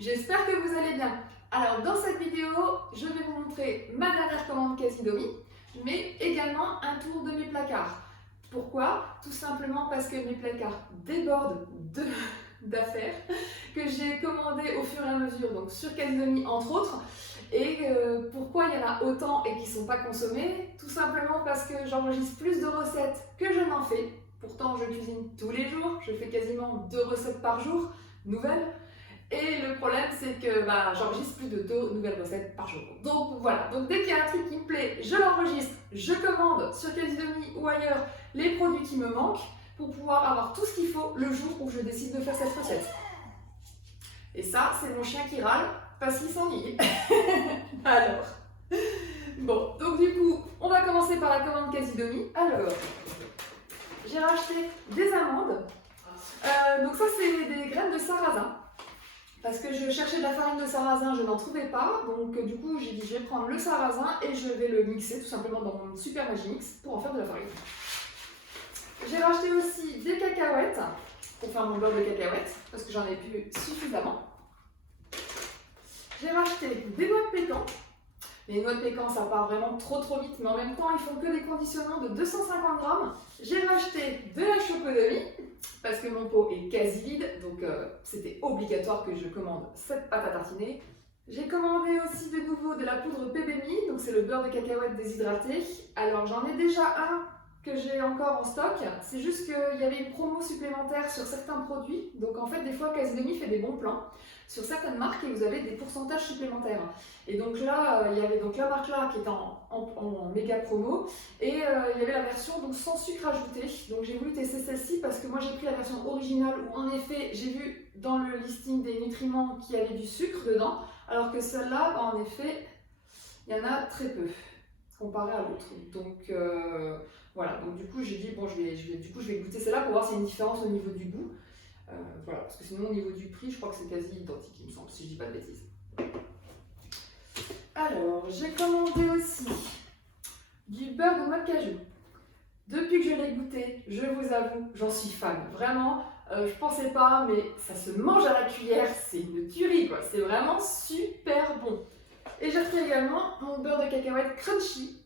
j'espère que vous allez bien. Alors dans cette vidéo, je vais vous montrer ma dernière commande Casidomi, mais également un tour de mes placards. Pourquoi? Tout simplement parce que mes placards débordent d'affaires que j'ai commandées au fur et à mesure, donc sur Casidomi entre autres. Et pourquoi il y en a autant et qui ne sont pas consommées? Tout simplement parce que j'enregistre plus de recettes que je n'en fais. Pourtant je cuisine tous les jours, je fais quasiment 2 recettes par jour, nouvelles. Et le problème, c'est que j'enregistre plus de 2 nouvelles recettes par jour. Donc voilà, donc dès qu'il y a un truc qui me plaît, je l'enregistre, je commande sur Casidomi ou ailleurs les produits qui me manquent pour pouvoir avoir tout ce qu'il faut le jour où je décide de faire cette recette. Et ça, c'est mon chien qui râle parce qu'il s'ennuie. Alors, bon, donc du coup, on va commencer par la commande Casidomi. Alors, j'ai racheté des amandes. Donc ça, c'est des graines de sarrasin. Parce que je cherchais de la farine de sarrasin, je n'en trouvais pas. Donc du coup, j'ai dit je vais prendre le sarrasin et je vais le mixer tout simplement dans mon Super Magimix pour en faire de la farine. J'ai racheté aussi des cacahuètes pour faire mon beurre de cacahuètes parce que j'en ai plus suffisamment. J'ai racheté des noix de pécan. Les noix de pécan, ça part vraiment trop vite, mais en même temps, ils font que des conditionnements de 250 grammes. J'ai racheté de la chocodomie parce que mon pot est quasi vide, donc c'était obligatoire que je commande cette pâte à tartiner. J'ai commandé aussi de nouveau de la poudre PBMI, donc c'est le beurre de cacahuète déshydraté. Alors j'en ai déjà un que j'ai encore en stock, c'est juste qu'il y avait une promo supplémentaire sur certains produits, donc en fait des fois Casidomi fait des bons plans sur certaines marques et vous avez des pourcentages supplémentaires. Et donc là, il y avait donc la marque là qui est en méga promo et il y avait la version donc sans sucre ajouté. Donc j'ai voulu tester celle-ci parce que moi j'ai pris la version originale où en effet j'ai vu dans le listing des nutriments qu'il y avait du sucre dedans, alors que celle-là, en effet, il y en a très peu comparé à l'autre. Donc voilà, donc du coup j'ai dit bon je vais goûter celle-là pour voir s'il y a une différence au niveau du goût. Voilà, parce que sinon au niveau du prix, je crois que c'est quasi identique, il me semble, si je dis pas de bêtises. Alors, j'ai commandé aussi du beurre de noix de cajou. Depuis que je l'ai goûté, je vous avoue, j'en suis fan. Vraiment, je pensais pas, mais ça se mange à la cuillère, c'est une tuerie quoi. C'est vraiment super bon. Et j'ai pris également mon beurre de cacahuète crunchy,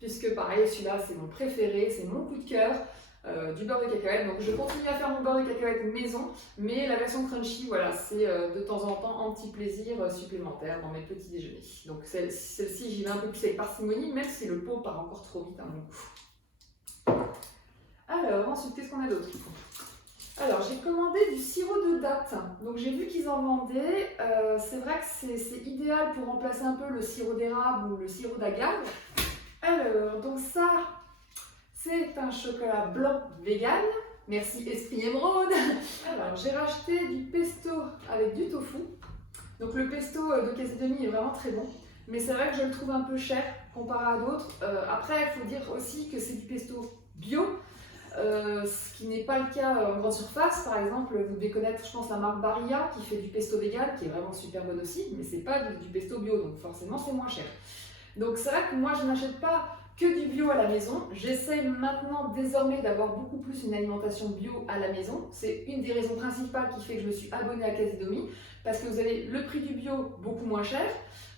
puisque pareil, celui-là c'est mon préféré, c'est mon coup de cœur. Du beurre de cacahuète, donc je continue à faire mon beurre de cacahuète maison, mais la version crunchy, voilà, c'est de temps en temps un petit plaisir supplémentaire dans mes petits déjeuners. Donc celle-ci, j'y vais un peu plus avec parcimonie, même si le pot part encore trop vite à mon goût. Alors, ensuite, qu'est-ce qu'on a d'autre? Alors, j'ai commandé du sirop de date, donc j'ai vu qu'ils en vendaient, c'est vrai que c'est idéal pour remplacer un peu le sirop d'érable ou le sirop d'agave. Alors, donc ça, c'est un chocolat blanc vegan, merci Esprit Émeraude. Alors j'ai racheté du pesto avec du tofu. Donc le pesto de Casidomi est vraiment très bon, mais c'est vrai que je le trouve un peu cher comparé à d'autres. Après il faut dire aussi que c'est du pesto bio, ce qui n'est pas le cas en grande surface. Par exemple, vous devez connaître je pense la marque Barilla qui fait du pesto vegan qui est vraiment super bonne aussi, mais c'est pas du pesto bio, donc forcément c'est moins cher. Donc c'est vrai que moi je n'achète pas que du bio à la maison. J'essaie maintenant désormais d'avoir beaucoup plus une alimentation bio à la maison. C'est une des raisons principales qui fait que je me suis abonnée à Casidomi, parce que vous avez le prix du bio beaucoup moins cher.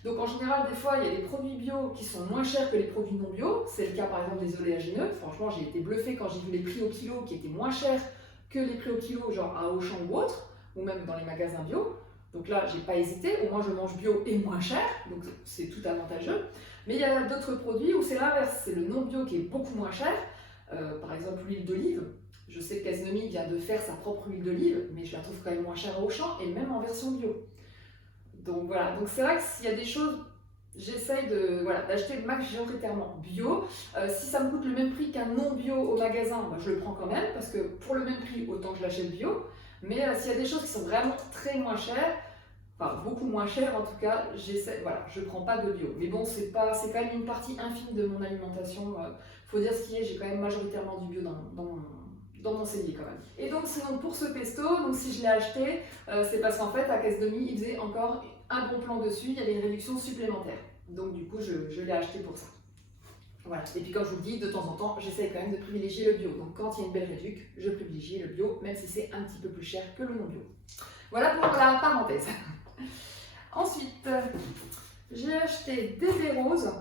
Donc en général, des fois, il y a des produits bio qui sont moins chers que les produits non bio. C'est le cas par exemple des oléagineux. Franchement, j'ai été bluffée quand j'ai vu les prix au kilo qui étaient moins chers que les prix au kilo, genre à Auchan ou autre, ou même dans les magasins bio. Donc là, j'ai pas hésité, au moins je mange bio et moins cher, donc c'est tout avantageux. Mais il y a d'autres produits où c'est l'inverse, c'est le non bio qui est beaucoup moins cher. Par exemple l'huile d'olive, je sais que Casidomi vient de faire sa propre huile d'olive, mais je la trouve quand même moins chère au champ et même en version bio. Donc voilà, donc c'est vrai que s'il y a des choses, j'essaye d'acheter majoritairement bio. Si ça me coûte le même prix qu'un non bio au magasin, je le prends quand même, parce que pour le même prix, autant que je l'achète bio. Mais s'il y a des choses qui sont vraiment très moins chères, enfin beaucoup moins chères en tout cas, je prends pas de bio. Mais bon, c'est quand même une partie infime de mon alimentation. Faut dire ce qui est, j'ai quand même majoritairement du bio dans mon cellier quand même. Et donc sinon pour ce pesto, donc si je l'ai acheté, c'est parce qu'en fait à Casidomi, il faisait encore un bon plan dessus, il y avait une réduction supplémentaire. Donc du coup, je l'ai acheté pour ça. Voilà. Et puis comme je vous le dis, de temps en temps, j'essaie quand même de privilégier le bio. Donc quand il y a une belle réduction, je privilégie le bio, même si c'est un petit peu plus cher que le non bio. Voilà pour la parenthèse. Ensuite, j'ai acheté des baies roses.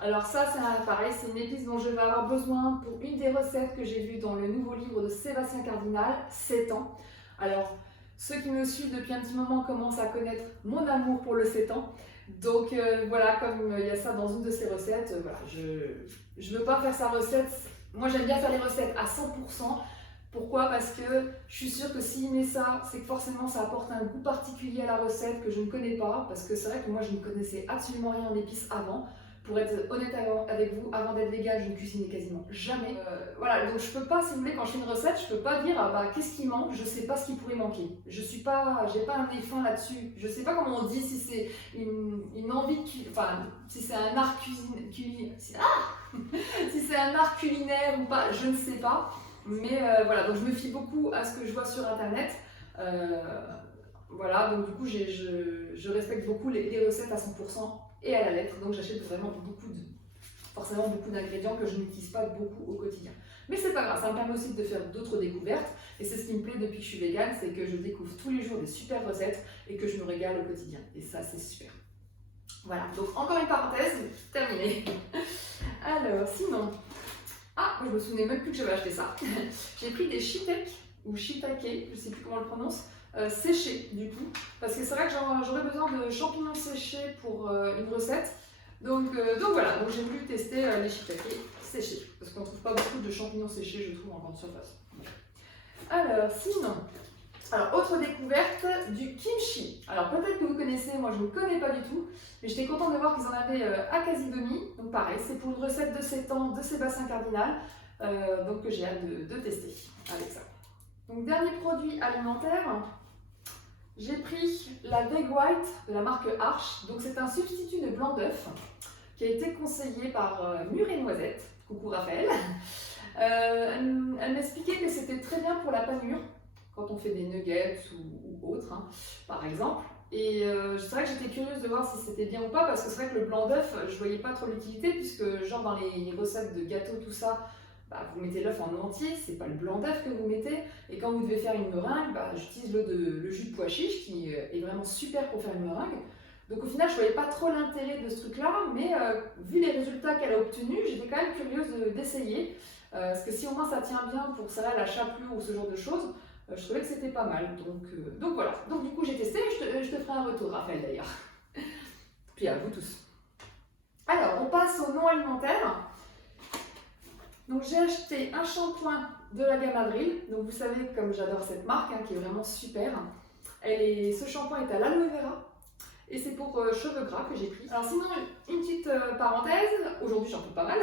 Alors ça, c'est pareil, c'est une épice dont je vais avoir besoin pour une des recettes que j'ai vues dans le nouveau livre de Sébastien Cardinal, 7 ans. Alors, ceux qui me suivent depuis un petit moment commencent à connaître mon amour pour le 7 ans. Donc voilà, comme il y a ça dans une de ses recettes, voilà, je ne veux pas faire sa recette. Moi, j'aime bien faire les recettes à 100%. Pourquoi? Parce que je suis sûre que s'il met ça, c'est que forcément ça apporte un goût particulier à la recette que je ne connais pas. Parce que c'est vrai que moi, je ne connaissais absolument rien en épices avant. Pour être honnête avec vous, avant d'être végane, je ne cuisinais quasiment jamais. Voilà, donc je peux pas, si vous voulez, quand je fais une recette, je peux pas dire ah bah qu'est-ce qui manque, je sais pas ce qui pourrait manquer. Je suis pas, j'ai pas un nez fin là-dessus. Je sais pas comment on dit si c'est une envie de enfin si c'est un art si c'est un art culinaire ou pas, je ne sais pas. Mais voilà, donc je me fie beaucoup à ce que je vois sur internet. Voilà, donc du coup je respecte beaucoup les recettes à 100% et à la lettre, donc j'achète vraiment forcément beaucoup d'ingrédients que je n'utilise pas beaucoup au quotidien. Mais c'est pas grave, ça me permet aussi de faire d'autres découvertes et c'est ce qui me plaît depuis que je suis végane, c'est que je découvre tous les jours des super recettes et que je me régale au quotidien et ça c'est super. Voilà, donc encore une parenthèse, terminée. Alors sinon, je me souvenais même plus que j'avais acheté ça. J'ai pris des shiitake ou shiitake, je sais plus comment on le prononce, séchés du coup, parce que c'est vrai que j'aurais besoin de champignons séchés pour une recette. Donc voilà, donc j'ai voulu tester les shiitake séchés, parce qu'on ne trouve pas beaucoup de champignons séchés, je trouve, en grande surface. Alors sinon, autre découverte, du kimchi. Alors peut-être que vous connaissez, moi je ne connais pas du tout, mais j'étais contente de voir qu'ils en avaient à Casidomi. Donc pareil, c'est pour une recette de 7 ans de Sébastien Cardinal, donc que j'ai hâte de tester avec ça. Donc dernier produit alimentaire, j'ai pris la Egg White de la marque Arche. Donc c'est un substitut de blanc d'œuf qui a été conseillé par Mûre et Noisette. Coucou Raphaël. Elle m'expliquait que c'était très bien pour la panure quand on fait des nuggets ou autre, hein, par exemple. Et c'est vrai que j'étais curieuse de voir si c'était bien ou pas, parce que c'est vrai que le blanc d'œuf, je voyais pas trop l'utilité, puisque genre dans les recettes de gâteaux, tout ça, vous mettez l'œuf en entier, c'est pas le blanc d'œuf que vous mettez. Et quand vous devez faire une meringue, j'utilise le jus de pois chiche, qui est vraiment super pour faire une meringue. Donc au final, je voyais pas trop l'intérêt de ce truc-là, mais vu les résultats qu'elle a obtenus, j'étais quand même curieuse d'essayer. Parce que si au moins ça tient bien pour ça, la chapelure ou ce genre de choses, je trouvais que c'était pas mal. Donc voilà. Donc du coup j'ai testé, je te ferai un retour, Raphaël d'ailleurs. Puis à vous tous. Alors on passe au non alimentaire. Donc j'ai acheté un shampoing de la gamme Avril. Donc vous savez comme j'adore cette marque, qui est vraiment super. Ce shampoing est à l'aloe vera. Et c'est pour cheveux gras que j'ai pris. Alors sinon, une petite parenthèse, aujourd'hui j'en peux pas mal.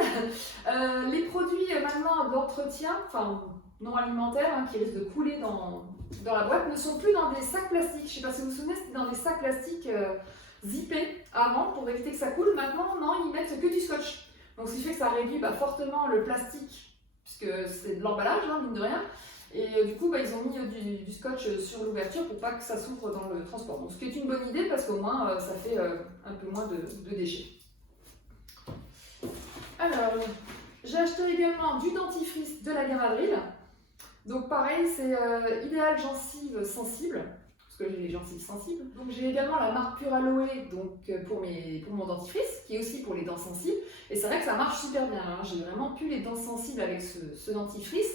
Les produits maintenant d'entretien, enfin non alimentaires, qui risquent de couler dans la boîte, ne sont plus dans des sacs plastiques. Je sais pas si vous vous souvenez, c'était dans des sacs plastiques zippés avant pour éviter que ça coule. Maintenant, non, ils mettent que du scotch. Donc ce qui fait que ça réduit fortement le plastique, puisque c'est de l'emballage, mine de rien. Et du coup, ils ont mis du scotch sur l'ouverture pour pas que ça souffre dans le transport. Donc, ce qui est une bonne idée parce qu'au moins, ça fait un peu moins de déchets. Alors, j'ai acheté également du dentifrice de la gamme Avril. Donc, pareil, c'est idéal gencives sensibles, parce que j'ai les gencives sensibles. Donc, j'ai également la marque Pure Aloe pour mon dentifrice, qui est aussi pour les dents sensibles. Et c'est vrai que ça marche super bien. J'ai vraiment plus les dents sensibles avec ce dentifrice.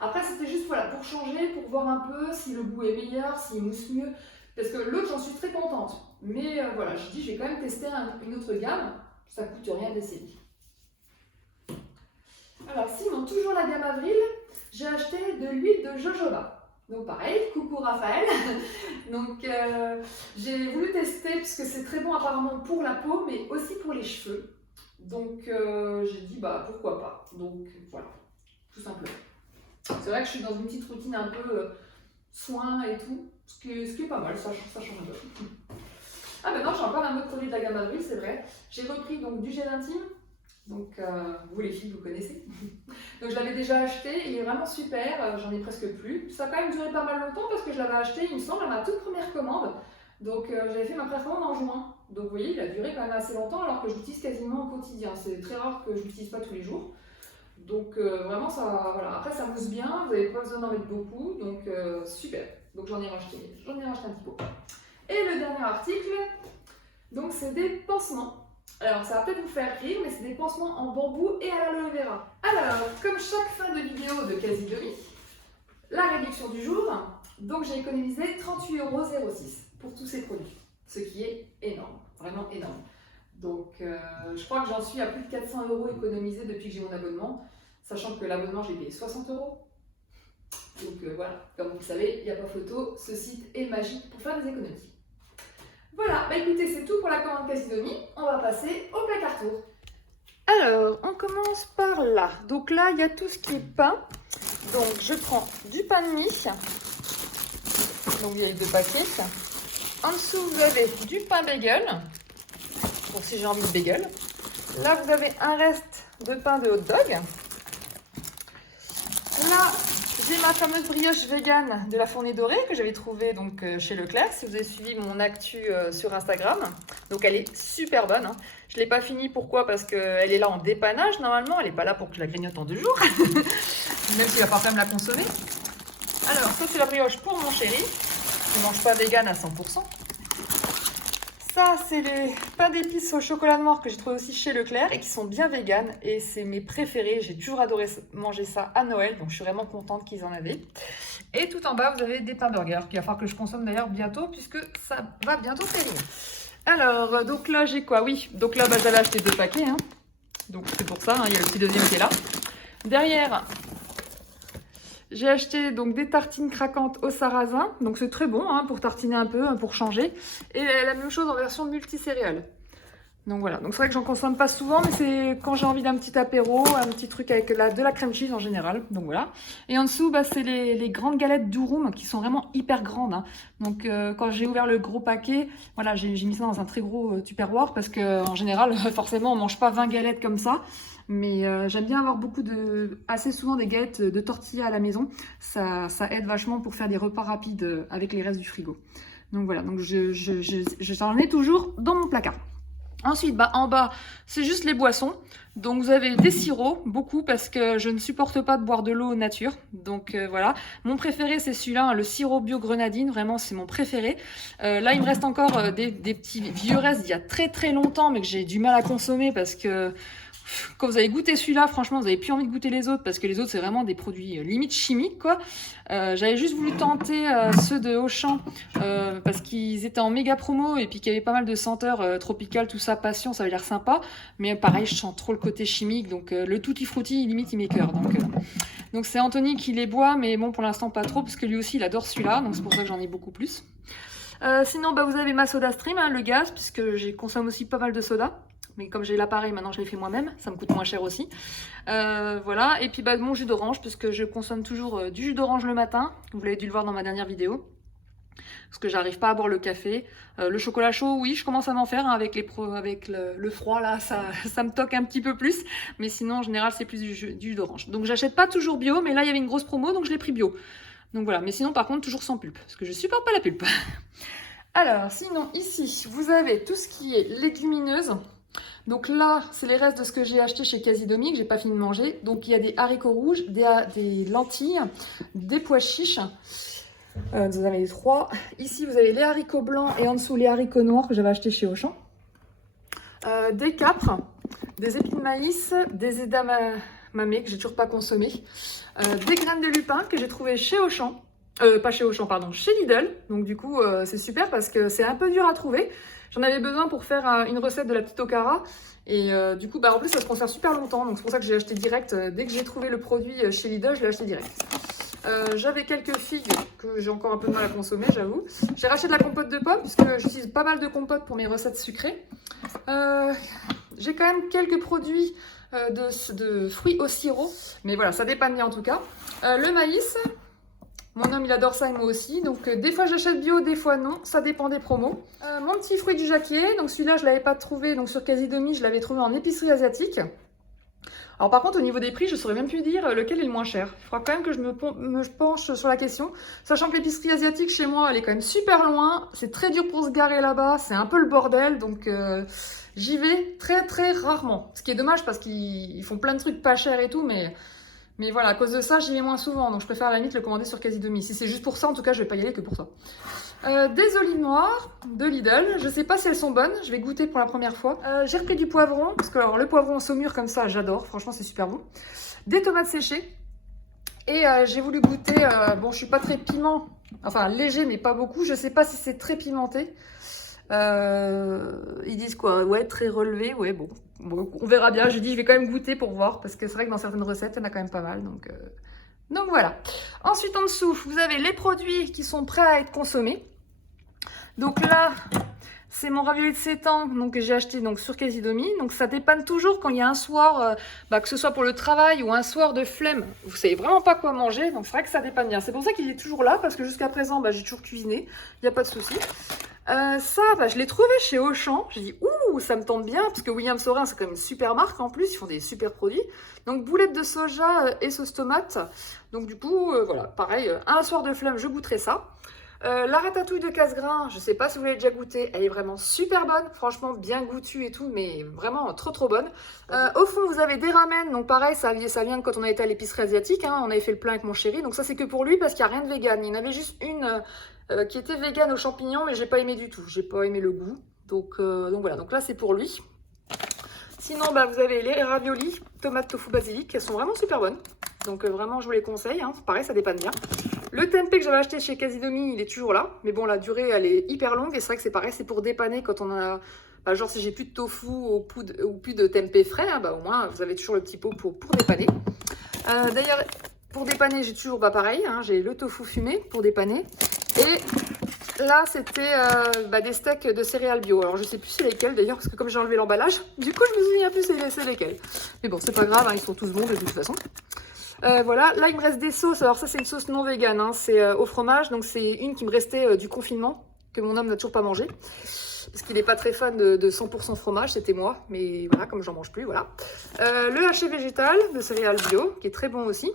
Après, c'était juste pour changer, pour voir un peu si le goût est meilleur, s'il mousse mieux. Parce que l'autre, j'en suis très contente. Mais voilà, je dis, je vais quand même tester une autre gamme. Ça coûte rien d'essayer. Alors, sinon, toujours la gamme Avril, j'ai acheté de l'huile de jojoba. Donc pareil, coucou Raphaël. Donc j'ai voulu tester parce que c'est très bon apparemment pour la peau, mais aussi pour les cheveux. Donc j'ai dit, pourquoi pas. Donc voilà, tout simplement. C'est vrai que je suis dans une petite routine un peu soin et tout, ce qui est pas mal, ça change un peu. Ah non, j'ai encore un autre produit de la gamme Avril, c'est vrai. J'ai repris donc du gel intime, donc vous les filles vous connaissez. Donc je l'avais déjà acheté, il est vraiment super, j'en ai presque plus. Ça a quand même duré pas mal longtemps parce que je l'avais acheté, il me semble, à ma toute première commande. Donc j'avais fait ma première commande en juin. Donc vous voyez, il a duré quand même assez longtemps alors que je l'utilise quasiment au quotidien. C'est très rare que je l'utilise pas tous les jours. Donc vraiment, voilà. Après ça mousse bien, vous n'avez pas besoin d'en mettre beaucoup, donc super. Donc j'en ai racheté un petit pot. Et le dernier article, donc c'est des pansements. Alors ça va peut-être vous faire rire, mais c'est des pansements en bambou et à l'aloe vera. Alors, comme chaque fin de vidéo de Quasi-Demi, la réduction du jour, donc j'ai économisé 38,06 € pour tous ces produits, ce qui est énorme, vraiment énorme. Donc je crois que j'en suis à plus de 400 € économisés depuis que j'ai mon abonnement, sachant que l'abonnement j'ai payé 60 €. Donc voilà, comme vous le savez, il n'y a pas photo, ce site est magique pour faire des économies. Voilà, bah écoutez, c'est tout pour la commande Quasi-Demi, on va passer au placard tour. Alors, on commence par là. Donc là, il y a tout ce qui est pain. Donc je prends du pain de mie, donc il y a 2 paquets. En dessous, vous avez du pain bagel, pour si j'ai envie de bagel. Là, vous avez un reste de pain de hot dog. Là, j'ai ma fameuse brioche vegan de la Fournée Dorée que j'avais trouvée donc chez Leclerc, si vous avez suivi mon actu sur Instagram. Donc elle est super bonne. Hein. Je ne l'ai pas finie, pourquoi? Parce qu'elle est là en dépannage normalement, elle n'est pas là pour que je la grignote en 2 jours. Même s'il va pas me la consommer. Alors, ça c'est la brioche pour mon chéri, qui ne mange pas vegan à 100%. Ça, c'est les pains d'épices au chocolat noir que j'ai trouvé aussi chez Leclerc et qui sont bien véganes. Et c'est mes préférés. J'ai toujours adoré manger ça à Noël. Donc, je suis vraiment contente qu'ils en avaient. Et tout en bas, vous avez des pains burgers qu'il va falloir que je consomme d'ailleurs bientôt puisque ça va bientôt périller. Alors, donc là, j'ai quoi? Oui, donc là, bah, j'avais acheté 2 paquets. Hein. Donc, c'est pour ça. Hein, il y a le petit deuxième qui est là. Derrière, j'ai acheté donc des tartines craquantes au sarrasin, donc c'est très bon hein, pour tartiner un peu, pour changer. Et la même chose en version multicéréales. Donc voilà, donc c'est vrai que j'en consomme pas souvent, mais c'est quand j'ai envie d'un petit apéro, un petit truc avec de la crème cheese en général. Donc voilà. Et en dessous, bah, c'est les grandes galettes Durum qui sont vraiment hyper grandes. Hein. Donc quand j'ai ouvert le gros paquet, voilà, j'ai mis ça dans un très gros tupperware parce qu'en général, forcément, on mange pas 20 galettes comme ça. Mais j'aime bien avoir assez souvent des galettes de tortilla à la maison. Ça aide vachement pour faire des repas rapides avec les restes du frigo. Donc voilà, donc j'en ai toujours dans mon placard. Ensuite, bah, en bas, c'est juste les boissons. Donc vous avez des sirops, beaucoup, parce que je ne supporte pas de boire de l'eau nature. Donc voilà, mon préféré c'est celui-là, hein, le sirop bio grenadine, vraiment c'est mon préféré. Là il me reste encore des petits vieux restes d'il y a très très longtemps, mais que j'ai du mal à consommer parce que quand vous avez goûté celui-là, franchement, vous n'avez plus envie de goûter les autres parce que les autres, c'est vraiment des produits limite chimiques, quoi. J'avais juste voulu tenter ceux de Auchan parce qu'ils étaient en méga promo et puis qu'il y avait pas mal de senteurs tropicales, tout ça, passion, ça avait l'air sympa. Mais pareil, je sens trop le côté chimique, donc le tutti frutti, limite, il m'écoeure. Donc c'est Anthony qui les boit, mais bon, pour l'instant, pas trop parce que lui aussi, il adore celui-là, donc c'est pour ça que j'en ai beaucoup plus. Sinon, bah, vous avez ma soda stream, hein, le gaz, puisque j'ai consomme aussi pas mal de soda. Mais comme j'ai l'appareil, maintenant je l'ai fait moi-même, ça me coûte moins cher aussi. Voilà, et puis bah, mon jus d'orange, parce que je consomme toujours du jus d'orange le matin, vous l'avez dû le voir dans ma dernière vidéo. Parce que j'arrive pas à boire le café. Le chocolat chaud, oui, je commence à m'en faire hein, avec le froid, là, ça me toque un petit peu plus. Mais sinon, en général, c'est plus du jus d'orange. Donc j'achète pas toujours bio, mais là, il y avait une grosse promo, donc je l'ai pris bio. Donc voilà, mais sinon, par contre, toujours sans pulpe, parce que je supporte pas la pulpe. Alors, sinon, ici, vous avez tout ce qui est légumineuse. Donc là, c'est les restes de ce que j'ai acheté chez Quasi-Demi, que j'ai pas fini de manger. Donc il y a des haricots rouges, des lentilles, des pois chiches. Vous en avez les 3. Ici, vous avez les haricots blancs et en dessous les haricots noirs que j'avais achetés chez Auchan. Des capres, des épis de maïs, des edamame que j'ai toujours pas consommé. Des graines de lupin que j'ai trouvé chez Auchan. Pas chez Auchan, pardon, chez Lidl. Donc du coup, c'est super parce que c'est un peu dur à trouver. J'en avais besoin pour faire une recette de la petite okara. Et du coup, bah, en plus, ça se conserve super longtemps. Donc c'est pour ça que j'ai acheté direct. Dès que j'ai trouvé le produit chez Lidl, je l'ai acheté direct. J'avais quelques figues que j'ai encore un peu de mal à consommer, j'avoue. J'ai racheté de la compote de pommes puisque j'utilise pas mal de compotes pour mes recettes sucrées. J'ai quand même quelques produits de fruits au sirop. Mais voilà, ça dépanne bien en tout cas. Le maïs. Mon homme, il adore ça et moi aussi. Donc, des fois, j'achète bio, des fois non. Ça dépend des promos. Mon petit fruit du jacquier. Donc, celui-là, je ne l'avais pas trouvé. Donc, sur Quasi-Demi, je l'avais trouvé en épicerie asiatique. Alors, par contre, au niveau des prix, je ne saurais même plus dire lequel est le moins cher. Il faudra quand même que je me penche sur la question. Sachant que l'épicerie asiatique, chez moi, elle est quand même super loin. C'est très dur pour se garer là-bas. C'est un peu le bordel. Donc, j'y vais très, très rarement. Ce qui est dommage parce qu'ils font plein de trucs pas chers et tout. Mais Mais voilà, à cause de ça, j'y vais moins souvent. Donc je préfère à la limite le commander sur Casidomi. Si c'est juste pour ça, en tout cas, je vais pas y aller que pour ça. Des olives noires de Lidl. Je sais pas si elles sont bonnes. Je vais goûter pour la première fois. J'ai repris du poivron. Parce que alors, le poivron en saumure comme ça, j'adore. Franchement, c'est super bon. Des tomates séchées. Et j'ai voulu goûter. Bon, je suis pas très piment. Enfin, léger, mais pas beaucoup. Je sais pas si c'est très pimenté. Ils disent quoi? Ouais, très relevé. Ouais, bon. On verra bien. Je dis, je vais quand même goûter pour voir. Parce que c'est vrai que dans certaines recettes, il y en a quand même pas mal. Donc voilà. Ensuite, en dessous, vous avez les produits qui sont prêts à être consommés. Donc là, c'est mon ravioli de seitan que j'ai acheté donc, sur Casidomi. Donc ça dépanne toujours quand il y a un soir, que ce soit pour le travail ou un soir de flemme. Vous savez vraiment pas quoi manger. Donc c'est vrai que ça dépanne bien. C'est pour ça qu'il est toujours là. Parce que jusqu'à présent, j'ai toujours cuisiné. Il n'y a pas de souci. Je l'ai trouvé chez Auchan. J'ai dit, ouh, ça me tente bien. Parce que William Saurin, c'est quand même une super marque en plus. Ils font des super produits. Donc, boulettes de soja et sauce tomate. Donc, du coup, voilà, pareil, un soir de flemme, je goûterai ça. La ratatouille de Cassegrain, je sais pas si vous l'avez déjà goûté. Elle est vraiment super bonne. Franchement, bien goûtue et tout, mais vraiment trop bonne. Au fond, vous avez des ramen. Donc, pareil, ça vient de quand on a été à l'épicerie asiatique. Hein. On avait fait le plein avec mon chéri. Donc, ça, c'est que pour lui parce qu'il n'y a rien de vegan. Il y en avait juste une... qui était vegan aux champignons, mais j'ai pas aimé du tout. J'ai pas aimé le goût. Donc voilà, donc là c'est pour lui. Sinon, vous avez les raviolis, tomates, tofu, basilic. Elles sont vraiment super bonnes. Donc vraiment, je vous les conseille. Hein. Pareil, ça dépanne bien. Le tempeh que j'avais acheté chez Casidomi, il est toujours là. Mais bon, la durée, elle est hyper longue. Et c'est vrai que c'est pareil, c'est pour dépanner quand on a... genre si j'ai plus de tofu ou plus de tempeh frais, hein, au moins vous avez toujours le petit pot pour dépanner. D'ailleurs, pour dépanner, j'ai toujours pareil. Hein, j'ai le tofu fumé pour dépanner. Et là, c'était des steaks de céréales bio. Alors, je sais plus c'est lesquels d'ailleurs, parce que comme j'ai enlevé l'emballage, du coup, je me souviens plus c'est lesquels. Mais bon, c'est pas grave, hein, ils sont tous bons de toute façon. Voilà, là, il me reste des sauces. Alors, ça, c'est une sauce non végane. Hein, c'est au fromage. Donc, c'est une qui me restait du confinement, que mon homme n'a toujours pas mangé. Parce qu'il n'est pas très fan de 100% fromage, c'était moi. Mais voilà, comme j'en mange plus, voilà. Le haché végétal de céréales bio, qui est très bon aussi.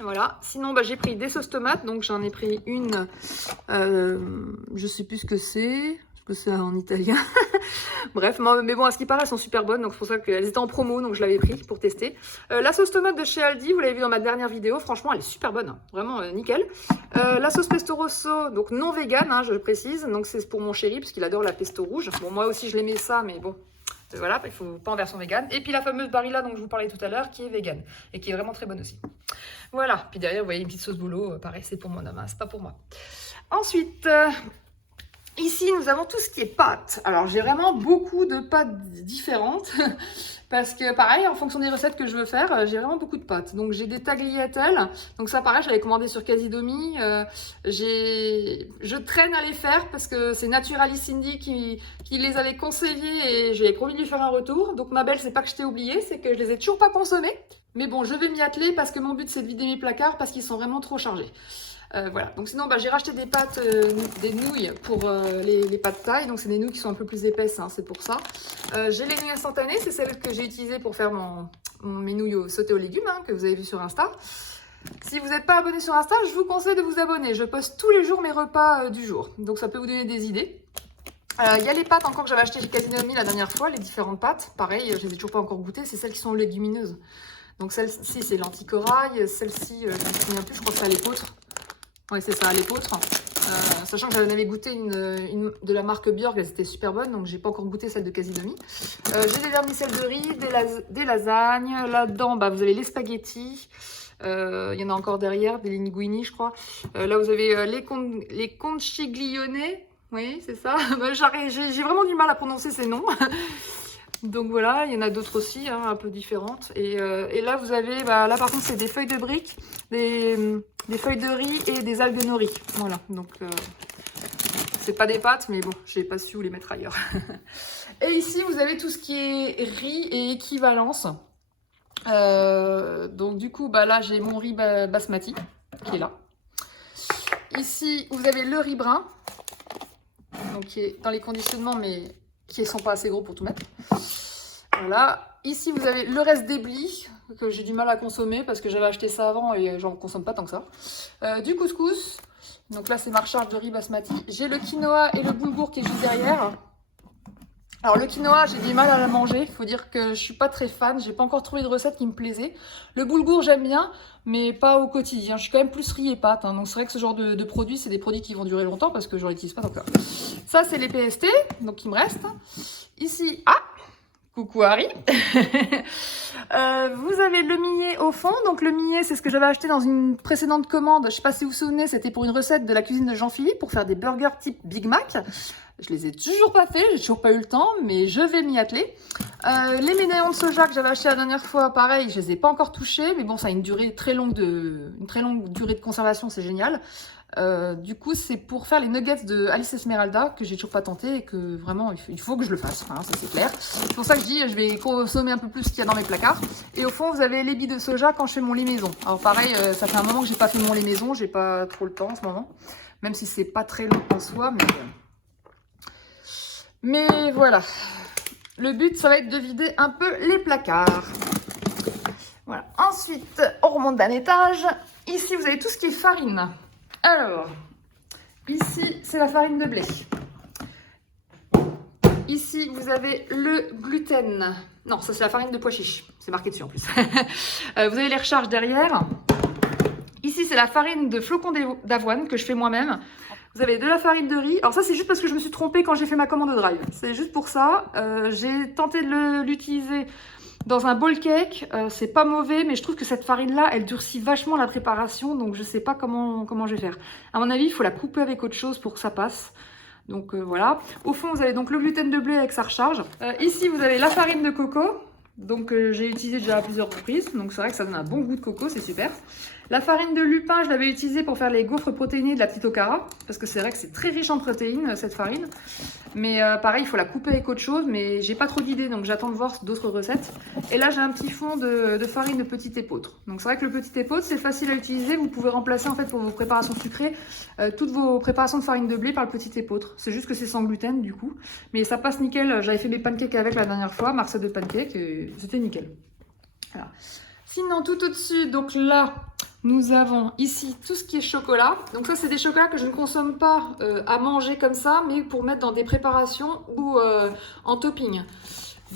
Voilà, sinon j'ai pris des sauces tomates, donc j'en ai pris une, je sais plus ce que c'est en italien, bref, mais bon à ce qui paraît elles sont super bonnes, donc c'est pour ça qu'elles étaient en promo, donc je l'avais pris pour tester. La sauce tomate de chez Aldi, vous l'avez vu dans ma dernière vidéo, franchement elle est super bonne, hein. Vraiment nickel. La sauce pesto rosso, donc non vegan, hein, je le précise, donc c'est pour mon chéri, parce qu'il adore la pesto rouge, bon moi aussi je l'aimais ça, mais bon... Voilà, il faut pas en version vegan. Et puis la fameuse Barilla dont je vous parlais tout à l'heure, qui est vegan et qui est vraiment très bonne aussi. Voilà, puis derrière, vous voyez une petite sauce boulot, pareil, c'est pour mon homme, hein, c'est pas pour moi. Ensuite, ici, nous avons tout ce qui est pâtes. Alors, j'ai vraiment beaucoup de pâtes différentes. Parce que, pareil, en fonction des recettes que je veux faire, j'ai vraiment beaucoup de pâtes. Donc, j'ai des tagliatelles. Donc, ça, pareil, je l'avais commandé sur Casidomi. Je traîne à les faire parce que c'est Naturalis Cindy qui les avait conseillés et j'ai promis de lui faire un retour. Donc, ma belle, c'est pas que je t'ai oublié, c'est que je les ai toujours pas consommés. Mais bon, je vais m'y atteler parce que mon but, c'est de vider mes placards parce qu'ils sont vraiment trop chargés. Voilà, donc sinon j'ai racheté des pâtes, des nouilles pour les pâtes taille, donc c'est des nouilles qui sont un peu plus épaisses, hein, c'est pour ça. J'ai les nouilles instantanées, c'est celles que j'ai utilisées pour faire mes nouilles sautées aux légumes, hein, que vous avez vu sur Insta. Si vous n'êtes pas abonné sur Insta, je vous conseille de vous abonner, je poste tous les jours mes repas du jour, donc ça peut vous donner des idées. Il y a les pâtes encore que j'avais achetées chez Casidomi la dernière fois, les différentes pâtes, pareil, je ne les ai toujours pas encore goûtées, c'est celles qui sont légumineuses. Donc celle-ci c'est l'anticorail, celle-ci je ne me souviens plus, je crois que c'est à l'épeautre. Oui, c'est ça, l'épeautre. Sachant que j'en avais goûté une de la marque Björk, elles étaient super bonnes, donc j'ai pas encore goûté celle de Casidomi. J'ai des vermicelles de riz, des lasagnes. Là-dedans, vous avez les spaghettis. Il y en a encore derrière, des linguini, je crois. Là, vous avez les conciglione. Oui, c'est ça. J'ai vraiment du mal à prononcer ces noms. Donc voilà, il y en a d'autres aussi, hein, un peu différentes. Et là, vous avez, là par contre, c'est des feuilles de briques, des feuilles de riz et des algues nori. Voilà, donc c'est pas des pâtes, mais bon, j'ai pas su où les mettre ailleurs. Et ici, vous avez tout ce qui est riz et équivalence. Donc du coup, là, j'ai mon riz basmati qui est là. Ici, vous avez le riz brun, donc qui est dans les conditionnements, mais qui ne sont pas assez gros pour tout mettre. Voilà. Ici, vous avez le reste des blis, que j'ai du mal à consommer parce que j'avais acheté ça avant et j'en consomme pas tant que ça. Du couscous. Donc là, c'est ma recharge de riz basmati. J'ai le quinoa et le boulgour qui est juste derrière. Alors le quinoa, j'ai du mal à la manger, il faut dire que je suis pas très fan, j'ai pas encore trouvé de recette qui me plaisait. Le boulgour j'aime bien, mais pas au quotidien, je suis quand même plus riz et pâtes, hein. Donc c'est vrai que ce genre de produits, c'est des produits qui vont durer longtemps parce que je l'utilise pas encore. Ça c'est les PST, donc il me reste. Ici, ah, coucou Harry. Vous avez le millet au fond, donc le millet c'est ce que j'avais acheté dans une précédente commande, je sais pas si vous vous souvenez, c'était pour une recette de la cuisine de Jean-Philippe pour faire des burgers type Big Mac. Je les ai toujours pas fait, j'ai toujours pas eu le temps, mais je vais m'y atteler. Les médaillons de soja que j'avais acheté la dernière fois, pareil, je les ai pas encore touchés, mais bon, ça a une très longue durée de conservation, c'est génial. Du coup, c'est pour faire les nuggets de Alice Esmeralda que j'ai toujours pas tenté et que vraiment il faut que je le fasse, hein, ça c'est clair. C'est pour ça que je dis je vais consommer un peu plus ce qu'il y a dans mes placards. Et au fond, vous avez les billes de soja quand je fais mon lait maison. Alors pareil, ça fait un moment que j'ai pas fait mon lait maison, j'ai pas trop le temps en ce moment, même si c'est pas très long en soi, mais voilà. Le but, ça va être de vider un peu les placards. Voilà. Ensuite, on remonte d'un étage. Ici, vous avez tout ce qui est farine. Alors, ici, c'est la farine de blé. Ici, vous avez le gluten. Non, ça, c'est la farine de pois chiche. C'est marqué dessus en plus. Vous avez les recharges derrière. Ici, c'est la farine de flocons d'avoine que je fais moi-même. Vous avez de la farine de riz. Alors ça, c'est juste parce que je me suis trompée quand j'ai fait ma commande de drive. C'est juste pour ça. J'ai tenté de l'utiliser dans un bowl cake. C'est pas mauvais, mais je trouve que cette farine-là, elle durcit vachement la préparation. Donc, je sais pas comment je vais faire. À mon avis, il faut la couper avec autre chose pour que ça passe. Donc, voilà. Au fond, vous avez donc le gluten de blé avec sa recharge. Ici, vous avez la farine de coco. Donc, j'ai utilisé déjà à plusieurs reprises. Donc, c'est vrai que ça donne un bon goût de coco. C'est super. La farine de lupin, je l'avais utilisée pour faire les gaufres protéinés de la petite Okara, parce que c'est vrai que c'est très riche en protéines, cette farine. Mais pareil, il faut la couper avec autre chose, mais j'ai pas trop d'idées, donc j'attends de voir d'autres recettes. Et là, j'ai un petit fond de farine de petit épeautre. Donc c'est vrai que le petit épeautre, c'est facile à utiliser. Vous pouvez remplacer en fait pour vos préparations sucrées, toutes vos préparations de farine de blé par le petit épeautre. C'est juste que c'est sans gluten du coup. Mais ça passe nickel. J'avais fait mes pancakes avec la dernière fois, Marcel de pancakes, et c'était nickel. Voilà. Sinon, tout au-dessus, donc là, nous avons ici tout ce qui est chocolat. Donc ça, c'est des chocolats que je ne consomme pas à manger comme ça, mais pour mettre dans des préparations ou en topping.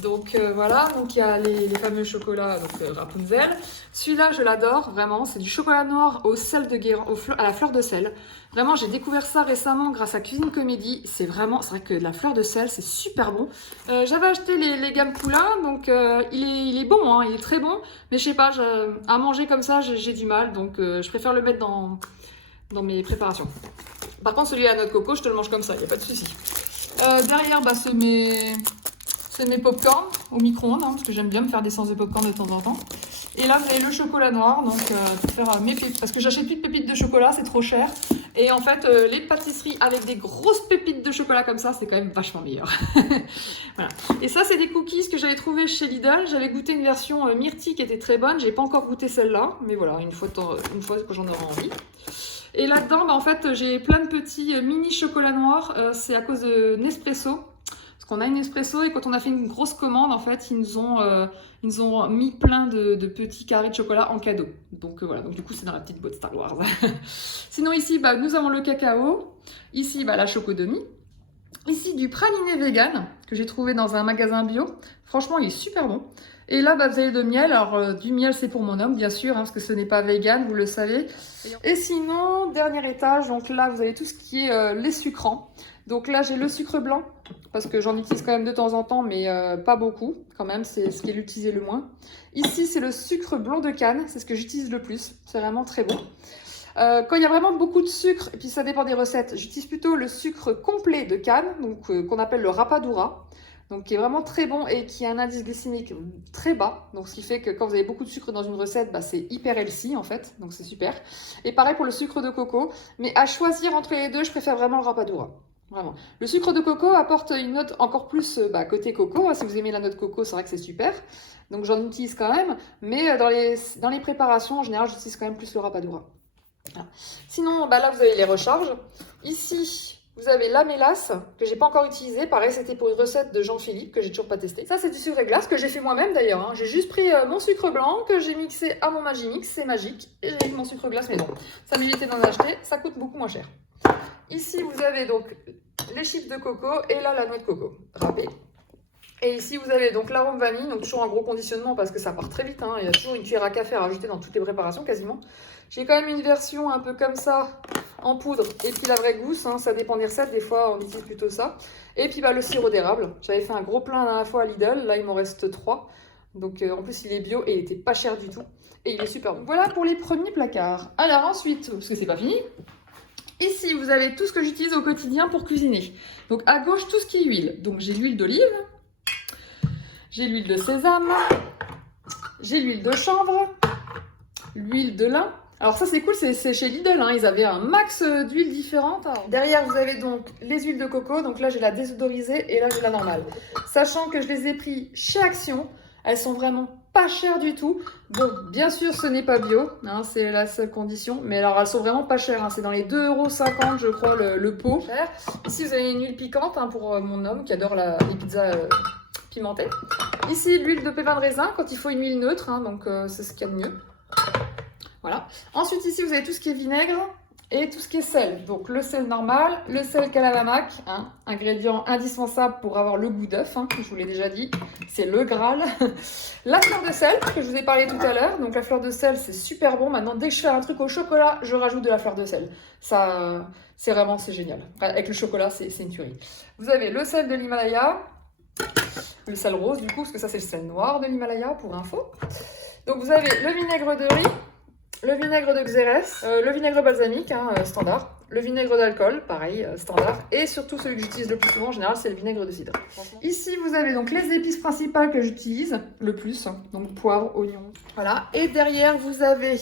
Donc voilà, donc il y a les fameux chocolats Rapunzel. Celui-là, je l'adore, vraiment. C'est du chocolat noir au sel de Guérande, à la fleur de sel. Vraiment, j'ai découvert ça récemment grâce à Cuisine Comédie. C'est vrai que la fleur de sel, c'est super bon. J'avais acheté les gammes Poulain, donc il est bon, hein, il est très bon. Mais je sais pas, à manger comme ça, j'ai du mal, donc je préfère le mettre dans mes préparations. Par contre, celui à noix de coco, je te le mange comme ça, il n'y a pas de souci. Derrière, bah, c'est mes pop-corn au micro-ondes, hein, parce que j'aime bien me faire des séances de pop-corn de temps en temps. Et là, vous avez le chocolat noir, donc pour faire mes pépites. Parce que j'achète plus de pépites de chocolat, c'est trop cher. Et en fait, les pâtisseries avec des grosses pépites de chocolat comme ça, c'est quand même vachement meilleur. Voilà. Et ça, c'est des cookies que j'avais trouvé chez Lidl. J'avais goûté une version myrtille qui était très bonne. J'ai pas encore goûté celle-là, mais voilà, une fois que j'en aurai envie. Et là-dedans, bah, en fait, j'ai plein de petits mini chocolats noirs. C'est à cause de Nespresso. On a une Nespresso et quand on a fait une grosse commande, en fait, ils nous ont mis plein de petits carrés de chocolat en cadeau. Donc voilà, donc du coup, c'est dans la petite boîte Star Wars. Sinon ici, bah, nous avons le cacao. Ici, bah, la chocodomie. Ici, du praliné vegan que j'ai trouvé dans un magasin bio. Franchement, il est super bon. Et là, bah, vous avez le miel. Alors, du miel, c'est pour mon homme, bien sûr, hein, parce que ce n'est pas vegan, vous le savez. Et sinon, dernier étage, donc là, vous avez tout ce qui est les sucrants. Donc là, j'ai le sucre blanc, parce que j'en utilise quand même de temps en temps, mais pas beaucoup, quand même, c'est ce qui est utilisé le moins. Ici, c'est le sucre blanc de canne, c'est ce que j'utilise le plus, c'est vraiment très bon. Quand il y a vraiment beaucoup de sucre, et puis ça dépend des recettes, j'utilise plutôt le sucre complet de canne, donc qu'on appelle le rapadura, donc qui est vraiment très bon et qui a un indice glycémique très bas, donc ce qui fait que quand vous avez beaucoup de sucre dans une recette, bah, c'est hyper healthy en fait, donc c'est super. Et pareil pour le sucre de coco, mais à choisir entre les deux, je préfère vraiment le rapadura. Vraiment. Le sucre de coco apporte une note encore plus côté coco. Si vous aimez la note coco, c'est vrai que c'est super. Donc j'en utilise quand même. Mais dans les préparations, en général, j'utilise quand même plus le rapadura. Voilà. Sinon, bah là, vous avez les recharges. Ici, vous avez la mélasse que j'ai pas encore utilisée. Pareil, c'était pour une recette de Jean-Philippe que j'ai toujours pas testé. Ça, c'est du sucre glace que j'ai fait moi-même d'ailleurs. Hein. J'ai juste pris mon sucre blanc que j'ai mixé à mon Magimix. C'est magique. Et j'ai mis mon sucre glace maison. Ça m'évitait d'en acheter. Ça coûte beaucoup moins cher. Ici, vous avez donc les chips de coco et là, la noix de coco râpée. Et ici, vous avez donc l'arôme vanille, donc toujours un gros conditionnement parce que ça part très vite. Hein. Il y a toujours une cuillère à café à rajouter dans toutes les préparations quasiment. J'ai quand même une version un peu comme ça, en poudre, et puis la vraie gousse, hein, ça dépend des recettes, des fois on utilise plutôt ça. Et puis le sirop d'érable. J'avais fait un gros plein la dernière fois à Lidl, là il m'en reste 3. Donc en plus il est bio et il était pas cher du tout. Et il est super bon. Voilà pour les premiers placards. Alors ensuite, parce que c'est pas fini, ici vous avez tout ce que j'utilise au quotidien pour cuisiner. Donc à gauche tout ce qui est huile. Donc j'ai l'huile d'olive, j'ai l'huile de sésame, j'ai l'huile de chanvre, l'huile de lin. Alors ça c'est cool, c'est chez Lidl, hein. Ils avaient un max d'huiles différentes. Alors, derrière vous avez donc les huiles de coco, donc là j'ai la désodorisée et là j'ai la normale. Sachant que je les ai pris chez Action, elles sont vraiment pas chères du tout. Bon, bien sûr ce n'est pas bio, hein, c'est la seule condition, mais alors elles sont vraiment pas chères, hein. C'est dans les 2,50 € je crois le pot. Ici vous avez une huile piquante, hein, pour mon homme qui adore les pizzas pimentées. Ici l'huile de pépins de raisin quand il faut une huile neutre, hein, donc c'est ce qu'il y a de mieux. Voilà. Ensuite, ici, vous avez tout ce qui est vinaigre et tout ce qui est sel. Donc, le sel normal, le sel Kalavamac, hein, ingrédient indispensable pour avoir le goût d'œuf, hein, je vous l'ai déjà dit, c'est le Graal. La fleur de sel, que je vous ai parlé tout à l'heure. Donc, la fleur de sel, c'est super bon. Maintenant, dès que je fais un truc au chocolat, je rajoute de la fleur de sel. Ça, c'est génial. Avec le chocolat, c'est une tuerie. Vous avez le sel de l'Himalaya, le sel rose, du coup, parce que ça, c'est le sel noir de l'Himalaya, pour info. Donc, vous avez le vinaigre de riz, le vinaigre de Xérès, le vinaigre balsamique, hein, standard, le vinaigre d'alcool, pareil, standard, et surtout celui que j'utilise le plus souvent en général, c'est le vinaigre de cidre. Ici, vous avez donc les épices principales que j'utilise le plus, donc poivre, oignon, voilà. Et derrière, vous avez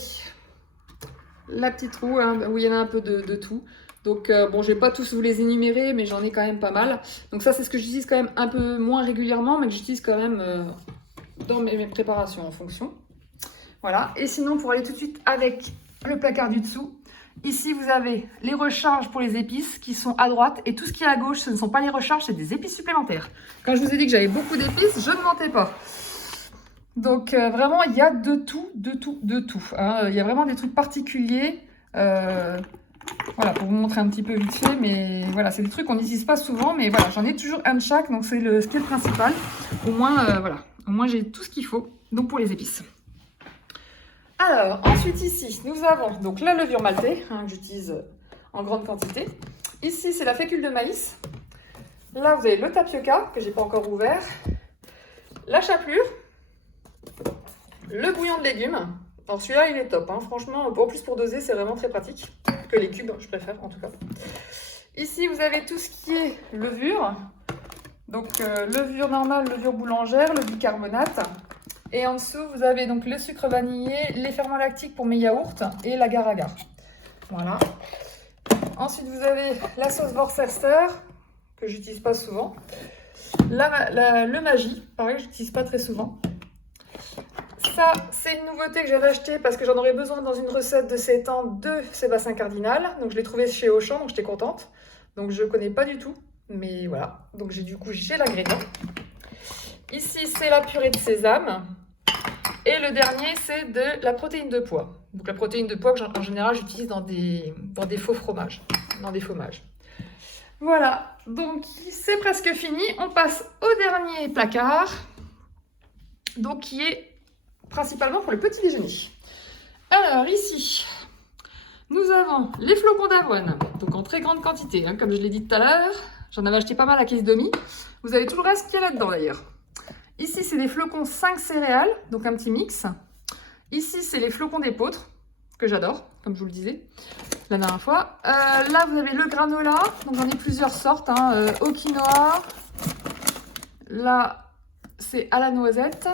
la petite roue, hein, où il y en a un peu de tout. Donc bon, je vais pas tous vous les énumérer, mais j'en ai quand même pas mal. Donc ça, c'est ce que j'utilise quand même un peu moins régulièrement, mais que j'utilise quand même dans mes préparations en fonction. Voilà, et sinon pour aller tout de suite avec le placard du dessous, ici vous avez les recharges pour les épices qui sont à droite et tout ce qui est à gauche, ce ne sont pas les recharges, c'est des épices supplémentaires. Quand je vous ai dit que j'avais beaucoup d'épices, je ne mentais pas. Donc vraiment il y a de tout, hein. Il y a vraiment des trucs particuliers, voilà, pour vous montrer un petit peu vite fait, mais voilà, c'est des trucs qu'on n'utilise pas souvent, mais voilà, j'en ai toujours un de chaque, donc c'est ce qui est le principal. Au moins, voilà, au moins j'ai tout ce qu'il faut, donc pour les épices. Alors, ensuite ici, nous avons donc la levure maltée, hein, que j'utilise en grande quantité. Ici, c'est la fécule de maïs. Là, vous avez le tapioca, que j'ai pas encore ouvert. La chapelure. Le bouillon de légumes. Alors celui-là, il est top, hein. Franchement, en plus pour doser, c'est vraiment très pratique. Que les cubes, je préfère en tout cas. Ici, vous avez tout ce qui est levure. Donc, levure normale, levure boulangère, le bicarbonate. Et en dessous, vous avez donc le sucre vanillé, les ferments lactiques pour mes yaourts et l'agar-agar. Voilà. Ensuite, vous avez la sauce Worcester, que j'utilise pas souvent. Le Maggi, pareil, je n'utilise pas très souvent. Ça, c'est une nouveauté que j'avais acheté parce que j'en aurais besoin dans une recette de 7 ans de Sébastien Cardinal. Donc, je l'ai trouvé chez Auchan, donc j'étais contente. Donc, je ne connais pas du tout, mais voilà. Donc, j'ai l'ingrédient. Ici, c'est la purée de sésame. Et le dernier, c'est de la protéine de pois. Donc la protéine de pois que en général, j'utilise dans des faux fromages. Dans des fromages. Voilà, donc c'est presque fini. On passe au dernier placard. Donc qui est principalement pour le petit déjeuner. Alors ici, nous avons les flocons d'avoine. Donc en très grande quantité, hein, comme je l'ai dit tout à l'heure. J'en avais acheté pas mal à Caisse Demi. Vous avez tout le reste qui est là-dedans d'ailleurs. Ici, c'est des flocons 5 céréales, donc un petit mix. Ici, c'est les flocons d'épeautre, que j'adore, comme je vous le disais la dernière fois. Là, vous avez le granola, donc j'en ai plusieurs sortes, hein, au quinoa. Là, c'est à la noisette.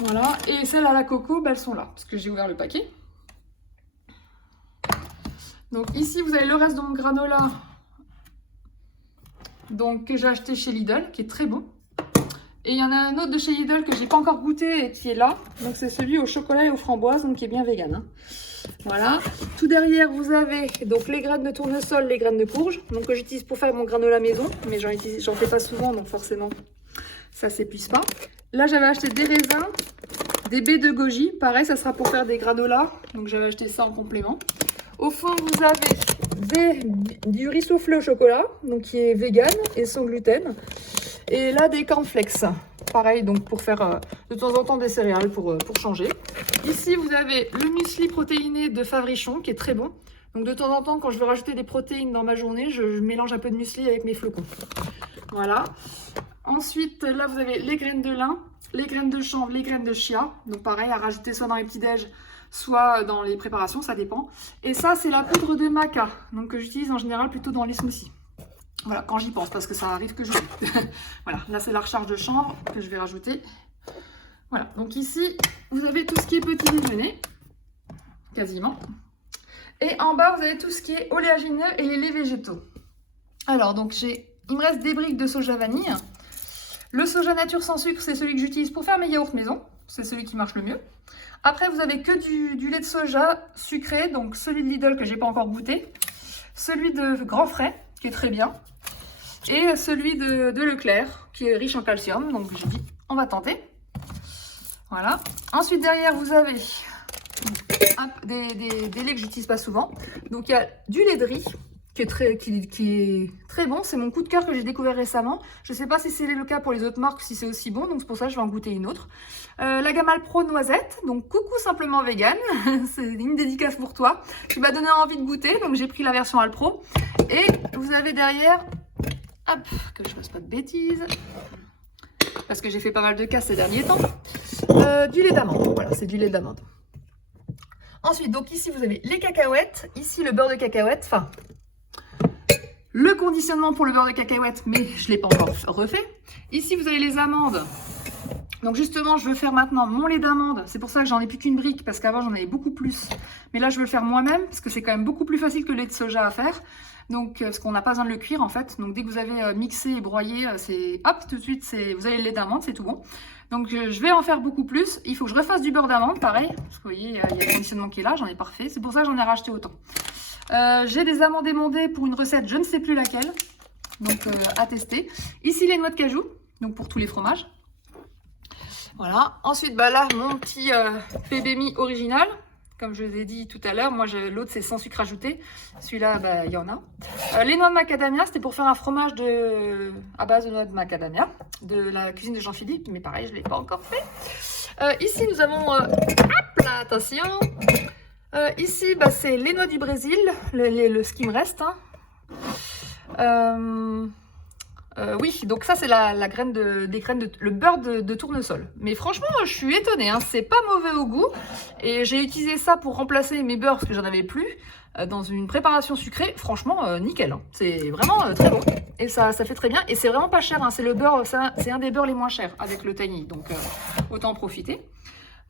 Voilà, et celles à la coco, elles sont là, parce que j'ai ouvert le paquet. Donc ici, vous avez le reste de mon granola. Donc que j'ai acheté chez Lidl, qui est très bon. Et il y en a un autre de chez Lidl que j'ai pas encore goûté et qui est là. Donc c'est celui au chocolat et aux framboises, donc qui est bien vegan, hein. Voilà. Tout derrière, vous avez donc les graines de tournesol, les graines de courge, donc que j'utilise pour faire mon granola maison, mais j'en fais pas souvent, donc forcément ça s'épuise pas. Là, j'avais acheté des raisins, des baies de goji, pareil, ça sera pour faire des granolas, donc j'avais acheté ça en complément. Au fond, vous avez du riz soufflé au chocolat, donc qui est vegan et sans gluten. Et là, des cornflakes. Pareil, donc pour faire de temps en temps des céréales pour changer. Ici, vous avez le muesli protéiné de Favrichon qui est très bon. Donc de temps en temps, quand je veux rajouter des protéines dans ma journée, je mélange un peu de muesli avec mes flocons. Voilà. Ensuite, là, vous avez les graines de lin, les graines de chanvre, les graines de chia. Donc pareil, à rajouter soit dans les petits-déj, soit dans les préparations, ça dépend. Et ça, c'est la poudre de maca, donc que j'utilise en général plutôt dans les smoothies. Voilà, quand j'y pense, parce que ça arrive que je... Voilà, là c'est la recharge de chanvre que je vais rajouter. Voilà, donc ici, vous avez tout ce qui est petit déjeuner, quasiment. Et en bas, vous avez tout ce qui est oléagineux et les laits végétaux. Alors, donc il me reste des briques de soja vanille. Le soja nature sans sucre, c'est celui que j'utilise pour faire mes yaourts maison. C'est celui qui marche le mieux. Après, vous avez que du lait de soja sucré, donc celui de Lidl que j'ai pas encore goûté. Celui de Grand Frais, qui est très bien. Et celui de Leclerc, qui est riche en calcium. Donc j'ai dit, on va tenter. Voilà. Ensuite, derrière, vous avez des laits que j'utilise pas souvent. Donc il y a du lait de riz, qui est très bon. C'est mon coup de cœur que j'ai découvert récemment. Je ne sais pas si c'est le cas pour les autres marques, si c'est aussi bon. Donc c'est pour ça que je vais en goûter une autre. La gamme Alpro noisette. Donc coucou simplement vegan. C'est une dédicace pour toi. Tu m'as donné envie de goûter. Donc j'ai pris la version Alpro. Et vous avez derrière... Hop, que je fasse pas de bêtises. Parce que j'ai fait pas mal de cas ces derniers temps. Du lait d'amande. Voilà, c'est du lait d'amande. Ensuite, donc ici vous avez les cacahuètes. Ici le beurre de cacahuète. Enfin... Le conditionnement pour le beurre de cacahuète, mais je ne l'ai pas encore refait. Ici, vous avez les amandes. Donc justement, je veux faire maintenant mon lait d'amande. C'est pour ça que j'en ai plus qu'une brique, parce qu'avant, j'en avais beaucoup plus. Mais là, je veux le faire moi-même, parce que c'est quand même beaucoup plus facile que le lait de soja à faire. Donc, parce qu'on n'a pas besoin de le cuire, en fait. Donc, dès que vous avez mixé et broyé, c'est hop, tout de suite, vous avez le lait d'amande, c'est tout bon. Donc, je vais en faire beaucoup plus. Il faut que je refasse du beurre d'amande, pareil. Parce que vous voyez, il y a le conditionnement qui est là, j'en ai pas refait. C'est pour ça que j'en ai racheté autant. J'ai des amandes émondées pour une recette, je ne sais plus laquelle, donc à tester. Ici les noix de cajou, donc pour tous les fromages. Voilà. Ensuite, bah là, mon petit PBMI original, comme je vous ai dit tout à l'heure. Moi, l'autre c'est sans sucre ajouté. Celui-là, bah, il y en a. Les noix de macadamia, c'était pour faire un fromage à base de noix de macadamia, de la cuisine de Jean-Philippe, mais pareil, je ne l'ai pas encore fait. Ici, nous avons... hop là, attention. Ici, bah, c'est les noix du Brésil, ce qui me reste. Hein. Oui, donc ça, c'est le beurre de tournesol. Mais franchement, je suis étonnée, hein, c'est pas mauvais au goût. Et j'ai utilisé ça pour remplacer mes beurres, parce que j'en avais plus, dans une préparation sucrée. Franchement, nickel. Hein. C'est vraiment très bon. Et ça fait très bien. Et c'est vraiment pas cher. Hein. C'est un des beurres les moins chers avec le Tiny. Donc, autant en profiter.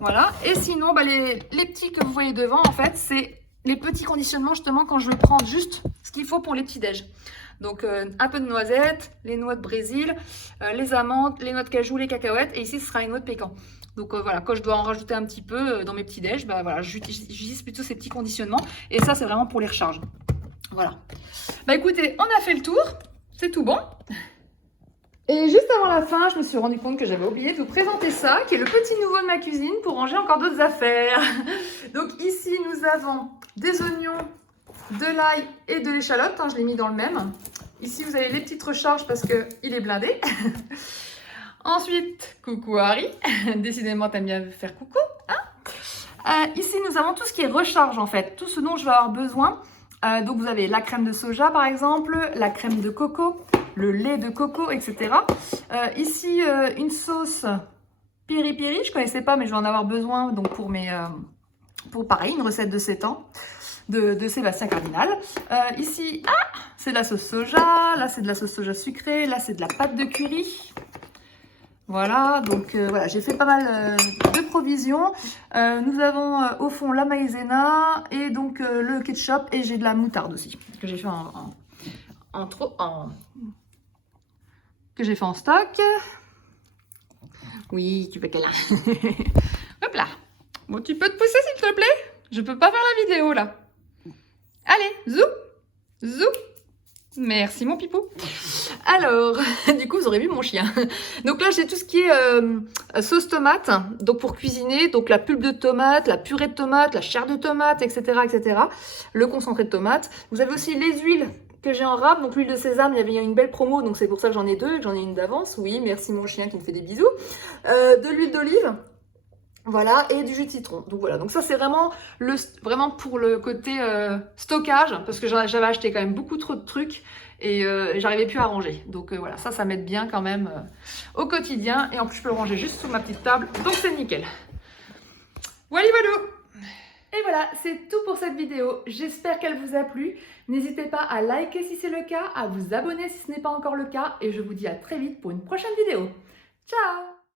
Voilà, et sinon, bah, les petits que vous voyez devant, en fait, c'est les petits conditionnements, justement, quand je veux prendre juste ce qu'il faut pour les petits déj. Donc, un peu de noisettes, les noix de Brésil, les amandes, les noix de cajou, les cacahuètes, et ici, ce sera les noix de pécan. Donc, voilà, quand je dois en rajouter un petit peu dans mes petits déj, bah, voilà, j'utilise plutôt ces petits conditionnements, et ça, c'est vraiment pour les recharges. Voilà. Bah, écoutez, on a fait le tour, c'est tout bon. Et juste avant la fin, je me suis rendu compte que j'avais oublié de vous présenter ça, qui est le petit nouveau de ma cuisine pour ranger encore d'autres affaires. Donc ici, nous avons des oignons, de l'ail et de l'échalote. Hein, je l'ai mis dans le même. Ici, vous avez les petites recharges parce qu'il est blindé. Ensuite, coucou Harry. Décidément, t'aimes bien faire coucou. Hein. Ici, nous avons tout ce qui est recharge en fait. Tout ce dont je vais avoir besoin. Donc vous avez la crème de soja par exemple, la crème de coco, le lait de coco, etc. Ici, une sauce piri-piri, je ne connaissais pas mais je vais en avoir besoin donc pour pareil, une recette de 7 ans de Sébastien Cardinal. Ici, c'est de la sauce soja, là c'est de la sauce soja sucrée, là c'est de la pâte de curry. Voilà, donc voilà, j'ai fait pas mal de provisions. Nous avons au fond la maïzena et donc le ketchup et j'ai de la moutarde aussi que j'ai fait en stock. Oui, tu peux qu'elle a. Hop là. Bon, tu peux te pousser s'il te plaît? Je peux pas faire la vidéo là. Allez, zou, zou. Merci mon pipou. Alors, du coup, vous aurez vu mon chien. Donc là, j'ai tout ce qui est sauce tomate, donc pour cuisiner, donc la pulpe de tomate, la purée de tomate, la chair de tomate, etc., etc. Le concentré de tomate. Vous avez aussi les huiles que j'ai en rab. Donc l'huile de sésame, il y avait une belle promo, donc c'est pour ça que j'en ai deux et que j'en ai une d'avance. Oui, merci mon chien qui me fait des bisous. De l'huile d'olive. Voilà, et du jus de citron. Donc voilà, donc ça c'est vraiment, vraiment pour le côté stockage, parce que j'avais acheté quand même beaucoup trop de trucs et j'arrivais plus à ranger. Donc voilà, ça m'aide bien quand même au quotidien. Et en plus je peux le ranger juste sous ma petite table, donc c'est nickel. Voilà, voilà. Et voilà, c'est tout pour cette vidéo. J'espère qu'elle vous a plu. N'hésitez pas à liker si c'est le cas, à vous abonner si ce n'est pas encore le cas. Et je vous dis à très vite pour une prochaine vidéo. Ciao!